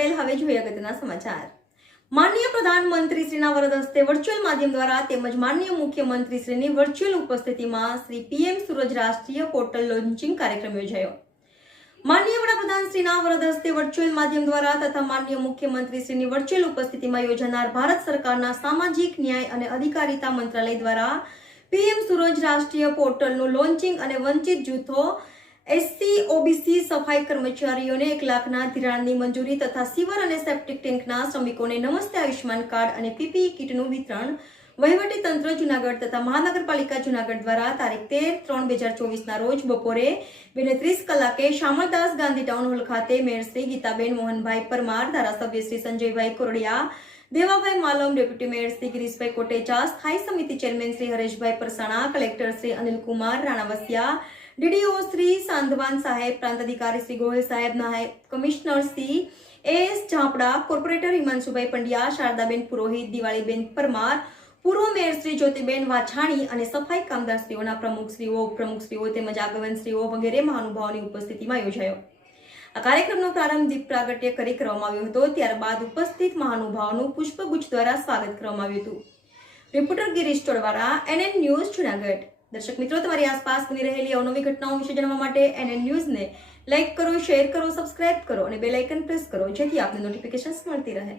પટેલ। હવે જોઈએ અગત્યના સમાચાર। માનનીય પ્રધાનમંત્રી શ્રીના વરદ હસ્તે વર્ચ્યુઅલ માધ્યમ દ્વારા તેમજ માનનીય મુખ્યમંત્રી શ્રીની વર્ચ્યુઅલ ઉપસ્થિતિમાં શ્રી પીએમ સૂરજ રાષ્ટ્રીય પોર્ટલ લોન્ચિંગ કાર્યક્રમ યોજાયો। માનનીય વડાપ્રધાન શ્રીના વરદ હસ્તે વર્ચ્યુઅલ માધ્યમ દ્વારા તથા માનનીય મુખ્યમંત્રી શ્રીની વર્ચ્યુઅલ ઉપસ્થિતિમાં યોજાનાર ભારત સરકારના સામાજિક ન્યાય અને અધિકારિતા મંત્રાલય દ્વારા પીએમ સૂરજ રાષ્ટ્રીય પોર્ટલનું લોન્ચિંગ અને વંચિત જૂથો એસસી ઓબીસી સફાઈ કર્મચારીઓને 1 લાખના ધિરાણની મંજૂરી તથા સીવર અને સેપ્ટિક ટેન્કના શ્રમિકોને નમસ્તે આયુષ્માન કાર્ડ અને પીપીઈ કિટનું વિતરણ વહીવટી તંત્ર જૂનાગઢ તથા મહાનગરપાલિકા જૂનાગઢ દ્વારા તારીખ 13/3/2024ના રોજ બપોરે 2:30 કલાકે શામળદાસ ગાંધી ટાઉન હોલ ખાતે મેયર શ્રી ગીતાબેન મોહનભાઈ પરમાર, ધારાસભ્ય શ્રી સંજયભાઈ કોરડિયા, દેવાભાઈ માલમ, ડેપ્યુટી મેયર શ્રી ગિરીશભાઈ કોટેચા, સ્થાયી સમિતિ chairman Shri Hareshbhai Parsana, collector Shri Anilkumar Ranavasiya, DDO Shri Sandhvan સાહેબ, પ્રાંત અધિકારી શ્રી ગોહિલ સાહેબ, નાયબ commissioner Shri S Zapada, corporator Himanshubhai Pandya, Shardaben Purohit, Diwaliben Parmar, પૂર્વ મેયર શ્રી જ્યોતિબેન વાછાણી અને સફાઈ કામદારશ્રીઓના પ્રમુખશ્રીઓ, ઉપપ્રમુખશ્રીઓ તેમજ આગેવાનશ્રીઓ વગેરે મહાનુભાવોની ઉપસ્થિતિમાં યોજાયો। આ કાર્યક્રમનો પ્રારંભ દીપ પ્રાગટ્ય કરી કરવામાં આવ્યો હતો। ત્યારબાદ ઉપસ્થિત મહાનુભાવોનું પુષ્પગુચ્છ દ્વારા સ્વાગત કરવામાં આવ્યું હતું। Reporter Girish Chodvara, NN news Junagadh. દર્શક મિત્રો, તમારી આસપાસ બની રહેલી અવનવી ઘટનાઓ વિશે જાણવા માટે NN ન્યૂઝને લાઇક કરો, શેર કરો, સબસ્ક્રાઇબ કરો અને બેલ આઇકન પ્રેસ કરો, જેથી આપને નોટિફિકેશન્સ મળતી રહે।